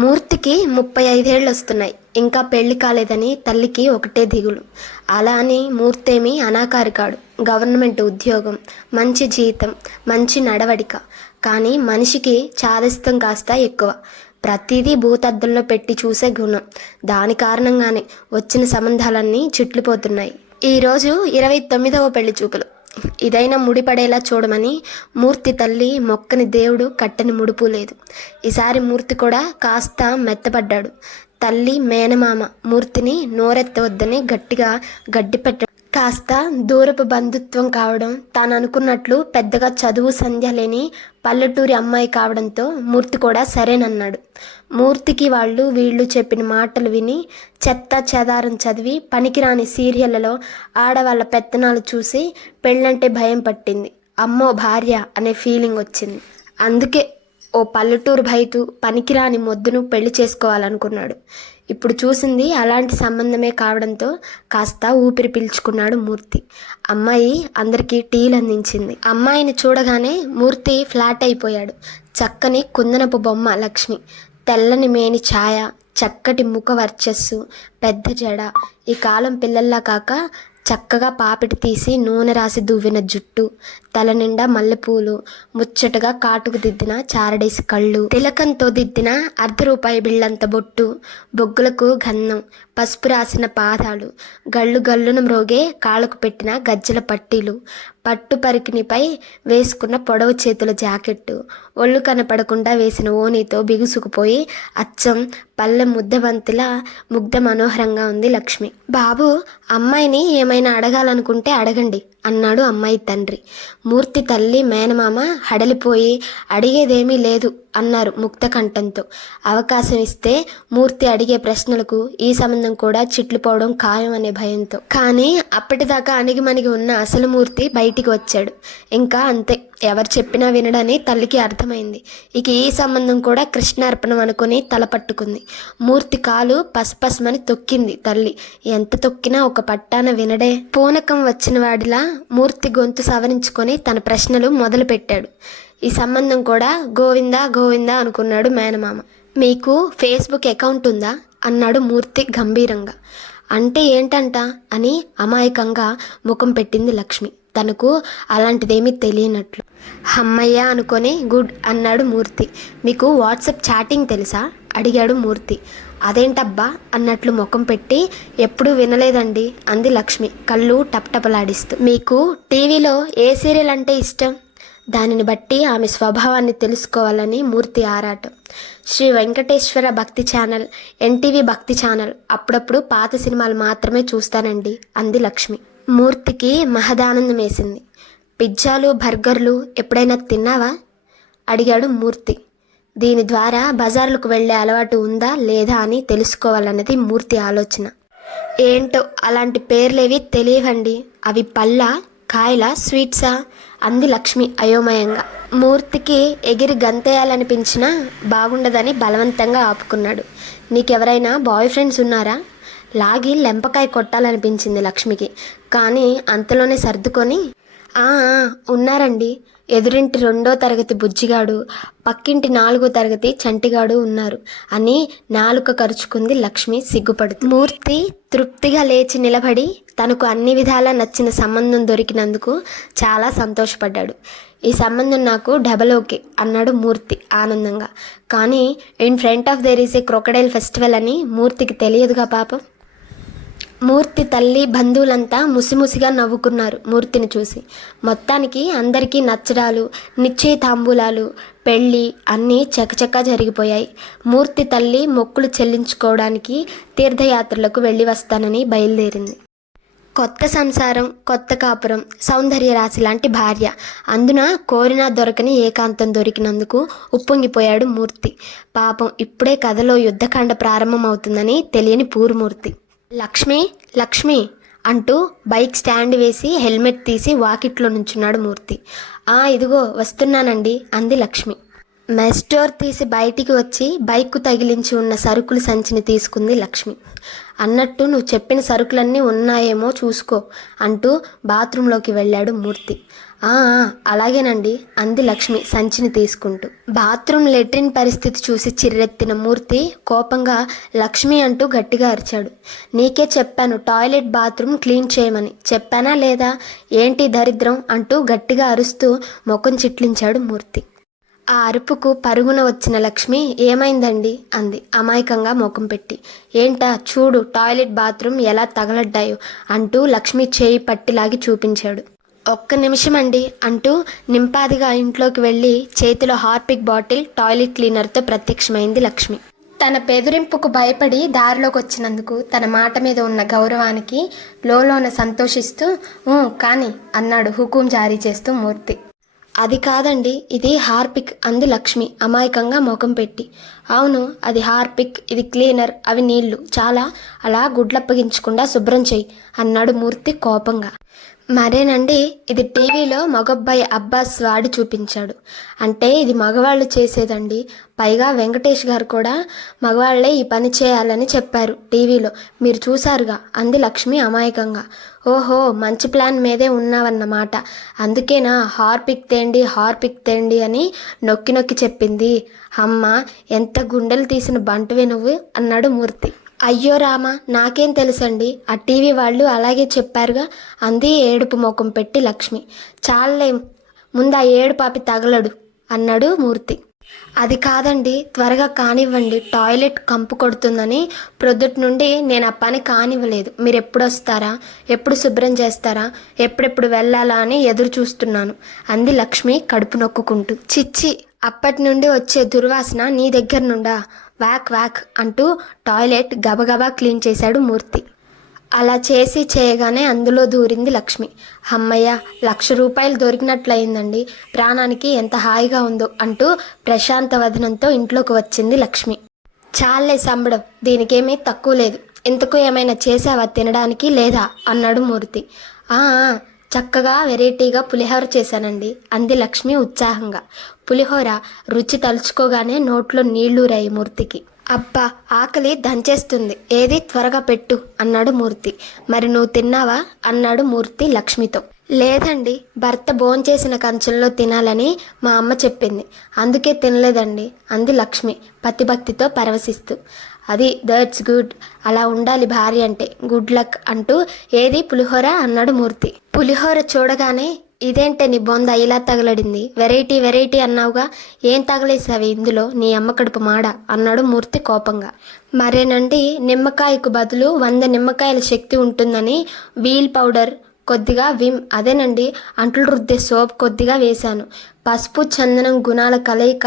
మూర్తికి 35 ఏళ్ళు వస్తున్నాయి. ఇంకా పెళ్లి కాలేదని తల్లికి ఒకటే దిగులు. అలా అని మూర్తేమీ అనాకారి కాడు. గవర్నమెంట్ ఉద్యోగం, మంచి జీతం, మంచి నడవడిక. కానీ మనిషికి చాదస్తం కాస్త ఎక్కువ. ప్రతిదీ భూతద్దంలో పెట్టి చూసే గుణం. దాని కారణంగానే వచ్చిన సంబంధాలన్నీ చిట్లిపోతున్నాయి. ఈరోజు 29వ పెళ్లి చూపులు. ఇదైనా ముడిపడేలా చూడమని మూర్తి తల్లి మొక్కని దేవుడు కట్టని ముడుపు లేదు. ఈసారి మూర్తి కూడా కాస్త మెత్తపడ్డాడు. తల్లి మేనమామ మూర్తిని నోరెత్తవద్దని గట్టిగా గడ్డిపెట్టాడు. కాస్త దూరపు బంధుత్వం కావడం, తాను అనుకున్నట్లు పెద్దగా చదువు సంధ్య లేని పల్లెటూరి అమ్మాయి కావడంతో మూర్తి కూడా సరేనన్నాడు. మూర్తికి వాళ్ళు వీళ్ళు చెప్పిన మాటలు విని చెత్త చెదారం చదివి పనికిరాని సీరియళ్లలో ఆడవాళ్ళ పెత్తనాలు చూసి పెళ్ళంటే భయం పట్టింది. అమ్మో భార్య అనే ఫీలింగ్ వచ్చింది. అందుకే ఓ పల్లెటూరు బయటు పనికిరాని మొద్దును పెళ్లి చేసుకోవాలనుకున్నాడు. ఇప్పుడు చూసింది అలాంటి సంబంధమే కావడంతో కాస్త ఊపిరి పీల్చుకున్నాడు మూర్తి. అమ్మాయి అందరికీ టీలు అందించింది. అమ్మాయిని చూడగానే మూర్తి ఫ్లాట్ అయిపోయాడు. చక్కని కుందనపు బొమ్మ లక్ష్మి, తెల్లని మేని ఛాయ, చక్కటి ముఖ వర్చస్సు, పెద్ద జడ. ఈ కాలం పిల్లల్లా కాక చక్కగా పాపిటి తీసి నూనె రాసి దువ్విన జుట్టు, తల నిండా మల్లెపూలు, ముచ్చటగా కాటుకు దిద్దిన చారడేసి కళ్ళు, తిలకంతో దిద్దిన ₹1 బిళ్ళంత బొట్టు, బొగ్గులకు గంధం, పసుపు రాసిన పాదాలు, గళ్ళు గళ్ళున మ్రోగే కాళ్ళకు పెట్టిన గజ్జల పట్టీలు, పట్టు పరికినిపై వేసుకున్న పొడవు చేతుల జాకెట్టు, ఒళ్ళు కనపడకుండా వేసిన ఓనీతో బిగుసుకుపోయి అచ్చం పల్లె ముద్దబంతిలా ముగ్ధ మనోహరంగా ఉంది లక్ష్మి. బాబు, అమ్మాయిని ఏమైనా అడగాలనుకుంటే అడగండి అన్నాడు అమ్మాయి తండ్రి. మూర్తి తల్లి మేనమామ హడలిపోయి అడిగేదేమీ లేదు అన్నారు ముక్త కంఠంతో. అవకాశం ఇస్తే మూర్తి అడిగే ప్రశ్నలకు ఈ సంబంధం కూడా చిట్లిపోవడం ఖాయం అనే భయంతో. కానీ అప్పటిదాకా అణిగిమణిగి ఉన్న అసలు మూర్తి బయటికి వచ్చాడు. ఇంకా అంతే, ఎవరు చెప్పినా వినడని తల్లికి అర్థమైంది. ఇక ఈ సంబంధం కూడా కృష్ణార్పణం అనుకుని తల పట్టుకుంది. మూర్తి కాలు పసపసమని తొక్కింది తల్లి. ఎంత తొక్కినా ఒక పట్టాన వినడే. పూనకం వచ్చిన వాడిలా మూర్తి గొంతు సవరించుకొని తన ప్రశ్నలు మొదలు పెట్టాడు. ఈ సంబంధం కూడా గోవిందా గోవిందా అనుకున్నాడు మేనమామ. మీకు ఫేస్బుక్ అకౌంట్ ఉందా అన్నాడు మూర్తి గంభీరంగా. అంటే ఏంటంట అని అమాయకంగా ముఖం పెట్టింది లక్ష్మి, తనకు అలాంటిదేమీ తెలియనట్లు. అమ్మయ్య అనుకొని గుడ్ అన్నాడు మూర్తి. మీకు వాట్సాప్ చాటింగ్ తెలుసా అడిగాడు మూర్తి. అదేంటబ్బా అన్నట్లు ముఖం పెట్టి ఎప్పుడూ వినలేదండి అంది లక్ష్మి కళ్ళు టపటపలాడిస్తూ. మీకు టీవీలో ఏ సీరియల్ అంటే ఇష్టం? దానిని బట్టి ఆమె స్వభావాన్ని తెలుసుకోవాలని మూర్తి ఆరాటం. శ్రీ వెంకటేశ్వర భక్తి ఛానల్, ఎన్టీవీ భక్తి ఛానల్, అప్పుడప్పుడు పాత సినిమాలు మాత్రమే చూస్తానండి అంది లక్ష్మి. మూర్తికి మహదానందం వేసింది. పిజ్జాలు బర్గర్లు ఎప్పుడైనా తిన్నావా అడిగాడు మూర్తి. దీని ద్వారా బజార్లకు వెళ్ళే అలవాటు ఉందా లేదా అని తెలుసుకోవాలన్నది మూర్తి ఆలోచన. ఏంటో అలాంటి పేర్లేవి తెలియవండి. అవి పళ్ళ, కాయల, స్వీట్సా అంది లక్ష్మి అయోమయంగా. మూర్తికి ఎగిరి గంతేయాలనిపించినా బాగుండదని బలవంతంగా ఆపుకున్నాడు. నీకెవరైనా బాయ్ ఫ్రెండ్స్ ఉన్నారా? లాగి లెంపకాయ కొట్టాలనిపించింది లక్ష్మికి. కానీ అంతలోనే సర్దుకొని ఉన్నారండి. ఎదురింటి 2వ తరగతి బుజ్జిగాడు, పక్కింటి 4వ తరగతి చంటిగాడు ఉన్నారు అని నాలుక కరుచుకుంది లక్ష్మి సిగ్గుపడుతూ. మూర్తి తృప్తిగా లేచి నిలబడి తనకు అన్ని విధాలా నచ్చిన సంబంధం దొరికినందుకు చాలా సంతోషపడ్డాడు. ఈ సంబంధం నాకు డబల్ ఓకే అన్నాడు మూర్తి ఆనందంగా. కానీ in front of their is a crocodile festival అని మూర్తికి తెలియదుగా పాపం. మూర్తి తల్లి బంధువులంతా ముసిముసిగా నవ్వుకున్నారు మూర్తిని చూసి. మొత్తానికి అందరికీ నచ్చడాలు, నిశ్చయ తాంబూలాలు, పెళ్ళి అన్నీ చకచకా జరిగిపోయాయి. మూర్తి తల్లి మొక్కులు చెల్లించుకోవడానికి తీర్థయాత్రలకు వెళ్ళి వస్తానని బయలుదేరింది. కొత్త సంసారం, కొత్త కాపురం, సౌందర్య రాశి లాంటి భార్య, అందున కోరినా దొరకని ఏకాంతం దొరికినందుకు ఉప్పొంగిపోయాడు మూర్తి. పాపం ఇప్పుడే కథలో యుద్ధకాండ ప్రారంభమవుతుందని తెలియని పూర్మూర్తి. లక్ష్మి లక్ష్మి అంటూ బైక్ స్టాండ్ వేసి హెల్మెట్ తీసి వాకిట్లో నుంచున్నాడు మూర్తి. ఇదిగో వస్తున్నానండి అంది లక్ష్మి. మెస్ డోర్ తీసి బయటికి వచ్చి బైక్కు తగిలించి ఉన్న సరుకుల సంచిని తీసుకుంది లక్ష్మి. అన్నట్టు నువ్వు చెప్పిన సరుకులన్నీ ఉన్నాయేమో చూసుకో అంటూ బాత్రూంలోకి వెళ్ళాడు మూర్తి. అలాగేనండి అంది లక్ష్మి సంచిని తీసుకుంటూ. బాత్రూమ్ లెట్రిన్ పరిస్థితి చూసి చిర్రెత్తిన మూర్తి కోపంగా లక్ష్మి అంటూ గట్టిగా అరిచాడు. నీకే చెప్పాను టాయిలెట్ బాత్రూమ్ క్లీన్ చేయమని, చెప్పానా లేదా? ఏంటి దరిద్రం అంటూ గట్టిగా అరుస్తూ ముఖం చిట్లించాడు మూర్తి. ఆ అరుపుకు పరుగున వచ్చిన లక్ష్మి ఏమైందండి అంది అమాయకంగా ముఖం పెట్టి. ఏంటా చూడు టాయిలెట్ బాత్రూమ్ ఎలా తగలడ్డాయో అంటూ లక్ష్మి చేయి పట్టిలాగి చూపించాడు. ఒక్క నిమిషం అండి అంటూ నింపాదిగా ఇంట్లోకి వెళ్ళి చేతిలో హార్పిక్ బాటిల్ టాయిలెట్ క్లీనర్తో ప్రత్యక్షమైంది లక్ష్మి. తన బెదిరింపుకు భయపడి దారిలోకి వచ్చినందుకు తన మాట మీద ఉన్న గౌరవానికి లోలోన సంతోషిస్తూ కానీ అన్నాడు హుకుం జారీ చేస్తూ మూర్తి. అది కాదండి, ఇది హార్పిక్ అంది లక్ష్మి అమాయకంగా ముఖం పెట్టి. అవును అది హార్పిక్, ఇది క్లీనర్, అవి నీళ్లు, చాలా అలా గుడ్లప్పగించకుండా శుభ్రం చెయ్యి అన్నాడు మూర్తి కోపంగా. మరేనండి ఇది టీవీలో మగబ్బాయి అబ్బాస్ వాడి చూపించాడు. అంటే ఇది మగవాళ్ళు చేసేదండి, పైగా వెంకటేష్ గారు కూడా మగవాళ్లే ఈ పని చేయాలని చెప్పారు టీవీలో, మీరు చూశారుగా అంది లక్ష్మి అమాయకంగా. ఓహో మంచి ప్లాన్ మీదే ఉన్నావన్నమాట, అందుకేనా హార్పిక్ తేండి అని నొక్కి నొక్కి చెప్పింది. అమ్మ ఎంత గుండెలు తీసిన బంటువే నువ్వు అన్నాడు మూర్తి. అయ్యో రామా నాకేం తెలుసండి, ఆ టీవీ వాళ్ళు అలాగే చెప్పారుగా అంది ఏడుపు ముఖం పెట్టి లక్ష్మి. చాలే ముందు ఆ ఏడుపాపి తగలడు అన్నాడు మూర్తి. అది కాదండి త్వరగా కానివ్వండి, టాయిలెట్ కంపు కొడుతుందని ప్రొద్దుటి నుండి నేను ఆ పని కానివ్వలేదు. మీరు ఎప్పుడు వస్తారా, ఎప్పుడు శుభ్రం చేస్తారా, ఎప్పుడెప్పుడు వెళ్ళాలా అని ఎదురు చూస్తున్నాను అంది లక్ష్మి కడుపు నొక్కుంటూ. చిచ్చి అప్పటి నుండి వచ్చే దుర్వాసన నీ దగ్గర నుండా, వ్యాక్ వ్యాక్ అంటూ టాయిలెట్ గబగబా క్లీన్ చేశాడు మూర్తి. అలా చేసి చేయగానే అందులో దూరింది లక్ష్మి. అమ్మయ్య 1,00,000 రూపాయలు దొరికినట్లయిందండి, ప్రాణానికి ఎంత హాయిగా ఉందో అంటూ ప్రశాంత వదనంతో ఇంట్లోకి వచ్చింది లక్ష్మి. చాలే సంబడం, దీనికేమీ తక్కువ లేదు. ఇంతకు ఏమైనా చేసావా తినడానికి లేదా అన్నాడు మూర్తి. చక్కగా వెరైటీగా పులిహోర చేశానండి అంది లక్ష్మి ఉత్సాహంగా. పులిహోర రుచి తలుచుకోగానే నోట్లో నీళ్లూరాయి మూర్తికి. అబ్బా ఆకలి దంచేస్తుంది, ఏది త్వరగా పెట్టు అన్నాడు మూర్తి. మరి నువ్వు తిన్నావా అన్నాడు మూర్తి లక్ష్మితో. లేదండి భర్త భోంచేసిన కంచంలో తినాలని మా అమ్మ చెప్పింది, అందుకే తినలేదండి అంది లక్ష్మి పతిభక్తితో పరవశిస్తూ. అది దట్స్ గుడ్, అలా ఉండాలి భార్య అంటే, గుడ్ లక్ అంటూ ఏది పులిహోర అన్నాడు మూర్తి. పులిహోర చూడగానే ఇదేంటే నీ బొంద ఇలా తగలడింది, వెరైటీ వెరైటీ అన్నావుగా, ఏం తగలేసావి ఇందులో నీ అమ్మ కడుపు మాడ అన్నాడు మూర్తి కోపంగా. మరేనండి నిమ్మకాయకు బదులు 100 నిమ్మకాయల శక్తి ఉంటుందని వీల్ పౌడర్, కొద్దిగా విమ్, అదేనండి అంట్లు రుద్దే సోప్ కొద్దిగా వేశాను. పసుపు చందనం గుణాల కలయిక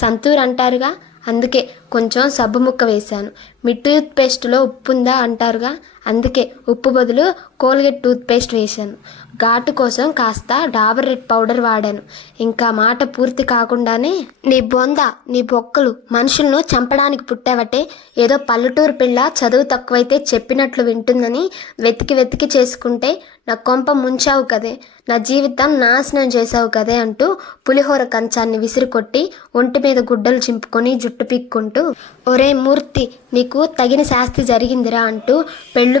సంతూర్ అంటారుగా, అందుకే కొంచెం సబ్బు ముక్క వేశాను. మీ టూత్ పేస్ట్లో ఉప్పు ఉందా అంటారుగా, అందుకే ఉప్పు బదులు కోల్గేట్ టూత్ పేస్ట్ వేశాను. ఘాటు కోసం కాస్త డాబర్ రెడ్ పౌడర్ వాడాను. ఇంకా మాట పూర్తి కాకుండానే నీ బొంద నీ బొక్కలు మనుషులను చంపడానికి పుట్టావటే, ఏదో పల్లెటూరు పిల్ల చదువు తక్కువైతే చెప్పినట్లు వింటుందని వెతికి వెతికి చేసుకుంటే నా కొంప ముంచావు కదే, నా జీవితం నాశనం చేసావు కదే అంటూ పులిహోర కంచాన్ని విసిరికొట్టి ఒంటి మీద గుడ్డలు చింపుకొని జుట్టు పీక్కుంటూ, ఒరే మూర్తి నీకు తగిన శాస్తి జరిగిందిరా అంటూ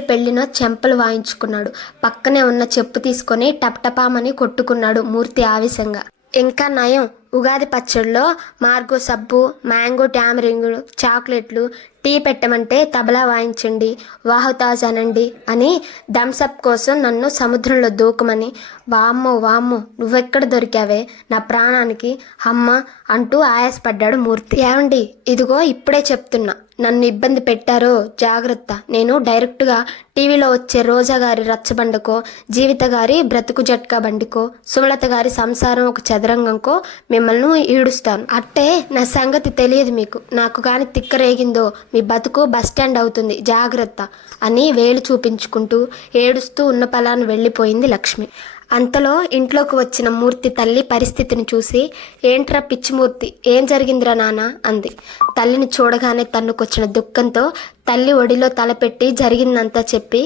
పెళ్ళినో చెంపలు వాయించుకున్నాడు. పక్కనే ఉన్న చెప్పు తీసుకొని టప్టపామని కొట్టుకున్నాడు మూర్తి ఆవేశంగా. ఇంకా నయం ఉగాది పచ్చడిలో మార్గో సబ్బు, మ్యాంగో ట్యామరింగ్, చాక్లెట్లు, టీ పెట్టమంటే తబలా వాయించండి, వాహుతాజ్ అనండి అని థమ్సప్ కోసం నన్ను సముద్రంలో దూకమని. వామ్మో నువ్వెక్కడ దొరికావే నా ప్రాణానికి అమ్మ అంటూ ఆయాసపడ్డాడు మూర్తి. ఏమండి ఇదిగో ఇప్పుడే చెప్తున్నా, నన్ను ఇబ్బంది పెట్టారో జాగ్రత్త. నేను డైరెక్ట్గా టీవీలో వచ్చే రోజా గారి రచ్చబండకో, జీవిత గారి బ్రతుకు జట్కా బండికో, సుమలత గారి సంసారం ఒక చదరంగంకో మిమ్మల్ని ఈడుస్తాను. అట్టే నా సంగతి తెలియదు మీకు, నాకు కానీ తిక్కరేగిందో మీ బతుకు బస్టాండ్ అవుతుంది జాగ్రత్త అని వేలు చూపించుకుంటూ ఏడుస్తూ ఉన్న పలాను వెళ్ళిపోయింది లక్ష్మి. అంతలో ఇంట్లోకి వచ్చిన మూర్తి తల్లి పరిస్థితిని చూసి, ఏంట్రా పిచ్చిమూర్తి ఏం జరిగిందిరా నాన్న అంది. తల్లిని చూడగానే తన్నుకొచ్చిన దుఃఖంతో తల్లి ఒడిలో తలపెట్టి జరిగిందంతా చెప్పి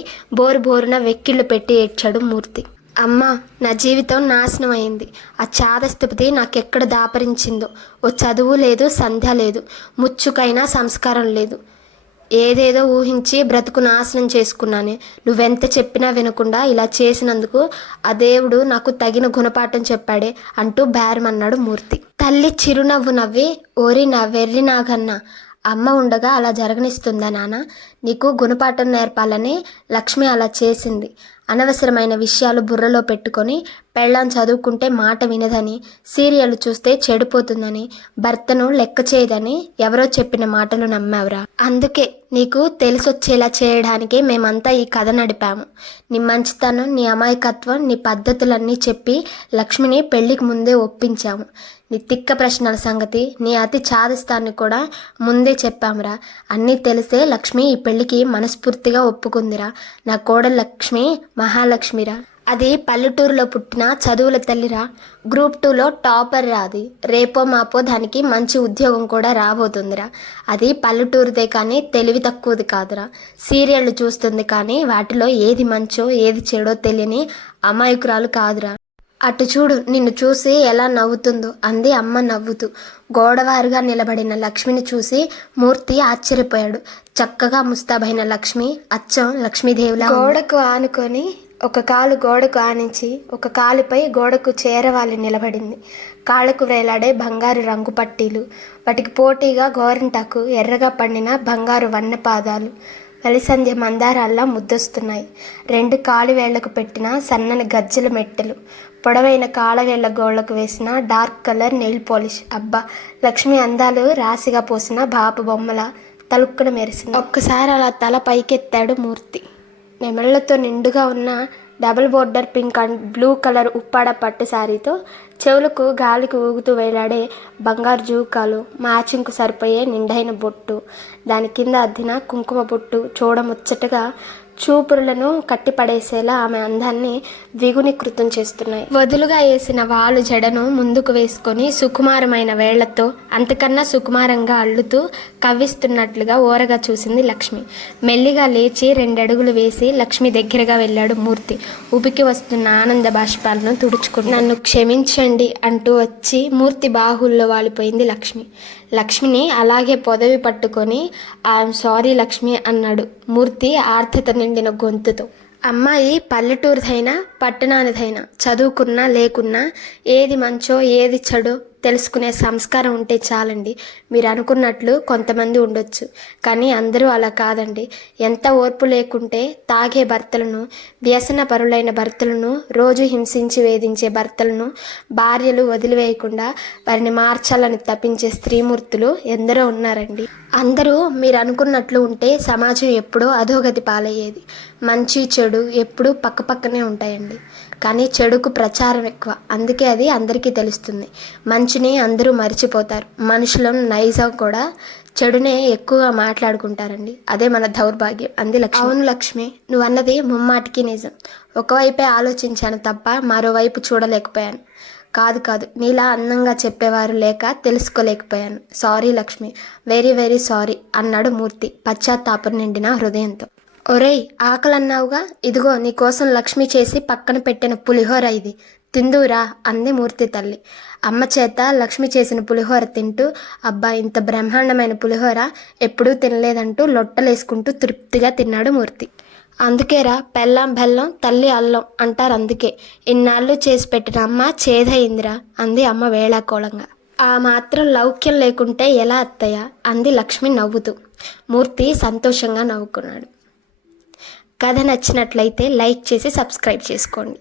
బోరున వెక్కిళ్ళు పెట్టి ఏడ్చాడు మూర్తి. అమ్మా నా జీవితం నాశనం అయింది, ఆ చాదస్తపతి నాకెక్కడ దాపరించిందో, ఓ చదువు లేదు సంధ్య లేదు, ముచ్చుకైనా సంస్కారం లేదు, ఏదేదో ఊహించి బ్రతుకు నాశనం చేసుకున్నానే. నువ్వెంత చెప్పినా వినకుండా ఇలా చేసినందుకు ఆ దేవుడు నాకు తగిన గుణపాఠం చెప్పాడే అంటూ బేరమన్నాడు మూర్తి. తల్లి చిరునవ్వు నవ్వి, ఓరి నా వెర్రి నాగన్నా, అమ్మ ఉండగా అలా జరగనిస్తుందా నాన్న? నీకు గుణపాఠం నేర్పాలని లక్ష్మి అలా చేసింది. అనవసరమైన విషయాలు బుర్రలో పెట్టుకొని పెళ్ళాం చదువుకుంటే మాట వినదని, సీరియల్ చూస్తే చెడిపోతుందని, భర్తను లెక్క చేయదని ఎవరో చెప్పిన మాటలు నమ్మావురా. అందుకే నీకు తెలిసొచ్చేలా చేయడానికి మేమంతా ఈ కథ నడిపాము. నీ మంచితనం, నీ అమాయకత్వం, నీ పద్ధతులన్నీ చెప్పి లక్ష్మిని పెళ్లికి ముందే ఒప్పించాము. నీ తిక్క ప్రశ్నల సంగతి, నీ అతి చాదస్తాన్ని కూడా ముందే చెప్పామురా. అన్నీ తెలిసే లక్ష్మి ఈ పెళ్లికి మనస్ఫూర్తిగా ఒప్పుకుందిరా. నా కోడలు లక్ష్మి మహాలక్ష్మిరా. అది పల్లెటూరులో పుట్టిన చదువుల తల్లిరా. గ్రూప్ 2లో టాపర్ రాది. రేపో మాపో దానికి మంచి ఉద్యోగం కూడా రాబోతుందిరా. అది పల్లెటూరుదే కానీ తెలివి తక్కువది కాదురా. సీరియళ్ళు చూస్తుంది కానీ వాటిలో ఏది మంచో ఏది చెడో తెలియని అమాయకురాలు కాదురా. అటు చూడు, నిన్ను చూసి ఎలా నవ్వుతుందో అంది అమ్మ నవ్వుతూ. గోడవారుగా నిలబడిన లక్ష్మిని చూసి మూర్తి ఆశ్చర్యపోయాడు. చక్కగా ముస్తాబైన లక్ష్మి అచ్చం లక్ష్మీదేవిలా గోడకు ఆనుకొని ఒక కాలు గోడకు ఆనించి ఒక కాలుపై గోడకు చేరవాలి నిలబడింది. కాళ్ళకు వేలాడే బంగారు రంగు పట్టీలు, వాటికి పోటీగా గోరింటాకు ఎర్రగా పండిన బంగారు వన్నె పాదాలు వెలిసంధ్య మందారాల్లా ముద్దొస్తున్నాయి. 2 కాలివేళ్లకు పెట్టిన సన్నని గజ్జల మెట్టెలు, పొడవైన కాళ్ళవేళ్ల గోళ్లకు వేసిన డార్క్ కలర్ నెయిల్ పాలిష్. అబ్బా, లక్ష్మి అందాలు రాశిగా పోసిన బాపు బొమ్మల తలుక్కున మెరిసింది. ఒక్కసారి అలా తల పైకెత్తాడు మూర్తి. నెమళ్లతో నిండుగా ఉన్న double border pink and blue colour Uppada పట్టు శారీతో చెవులకు గాలికి ఊగుతూ వేలాడే బంగారు జూకాలు, మ్యాచింగ్కు సరిపోయే నిండైన బొట్టు, దాని కింద అద్దిన కుంకుమ బొట్టు చూడముచ్చటగా చూపురులను కట్టిపడేసేలా ఆమె అందాన్ని ద్విగుణీకృతం చేస్తున్నాయి. వదులుగా వేసిన వాలు జడను ముందుకు వేసుకొని సుకుమారమైన వేళ్లతో అంతకన్నా సుకుమారంగా అల్లుతూ కవ్విస్తున్నట్లుగా ఓరగా చూసింది లక్ష్మి. మెల్లిగా లేచి 2 అడుగులు వేసి లక్ష్మి దగ్గరగా వెళ్ళాడు మూర్తి. ఉబికి వస్తున్న ఆనంద బాష్పాలను తుడుచుకుని, నన్ను క్షమించండి అంటూ వచ్చి మూర్తి బాహుల్లో వాలిపోయింది లక్ష్మి. లక్ష్మిని అలాగే పొదవి పట్టుకొని ఐఎమ్ సారీ లక్ష్మి అన్నాడు మూర్తి ఆర్ద్రత నిండిన గొంతుతో. అమ్మాయి పల్లెటూరుదైనా పట్టణానిదైనా, చదువుకున్నా లేకున్నా, ఏది మంచో ఏది చెడో తెలుసుకునే సంస్కారం ఉంటే చాలండి. మీరు అనుకున్నట్లు కొంతమంది ఉండొచ్చు, కానీ అందరూ అలా కాదండి. ఎంత ఓర్పు లేకుంటే తాగే భర్తలను, వ్యసన పరులైన భర్తలను, రోజు హింసించి వేధించే భర్తలను భార్యలు వదిలివేయకుండా వారిని మార్చాలని తప్పించే స్త్రీమూర్తులు ఎందరో ఉన్నారండి. అందరూ మీరు అనుకున్నట్లు ఉంటే సమాజం ఎప్పుడో అధోగతి పాలయ్యేది. మంచి చెడు ఎప్పుడూ పక్కపక్కనే ఉంటాయండి. కానీ చెడుకు ప్రచారం ఎక్కువ, అందుకే అది అందరికీ తెలుస్తుంది. మంచిని అందరూ మర్చిపోతారు. మనుషులను నైజం కూడా చెడునే ఎక్కువగా మాట్లాడుకుంటారండి. అదే మన దౌర్భాగ్యం అంది లక్ష్మి. అవును లక్ష్మి, నువ్వు అన్నది ముమ్మాటికి నిజం. ఒకవైపే ఆలోచించాను తప్ప మరోవైపు చూడలేకపోయాను. కాదు, నీలా అందంగా చెప్పేవారు లేక తెలుసుకోలేకపోయాను. Sorry Lakshmi, very very sorry అన్నాడు మూర్తి పశ్చాత్తాపం నిండిన హృదయంతో. ఒరేయ్, ఆకలన్నావుగా, ఇదిగో నీకోసం లక్ష్మి చేసి పక్కన పెట్టిన పులిహోర ఇది, తిందురా అంది మూర్తి తల్లి. అమ్మ చేత లక్ష్మి చేసిన పులిహోర తింటూ, అబ్బా ఇంత బ్రహ్మాండమైన పులిహోర ఎప్పుడూ తినలేదంటూ లొట్టలేసుకుంటూ తృప్తిగా తిన్నాడు మూర్తి. అందుకేరా పెళ్ళాం బెల్లం తల్లి అల్లం అంటారు. అందుకే ఇన్నాళ్ళు చేసి పెట్టిన అమ్మ చేదయిందిరా అంది అమ్మ వేళాకోళంగా. ఆ మాత్రం లౌక్యం లేకుంటే ఎలా అత్తయ్య అంది లక్ష్మి నవ్వుతూ. మూర్తి సంతోషంగా నవ్వుకున్నాడు. కథ నచ్చినట్లయితే లైక్ చేసి సబ్స్క్రైబ్ చేసుకోండి.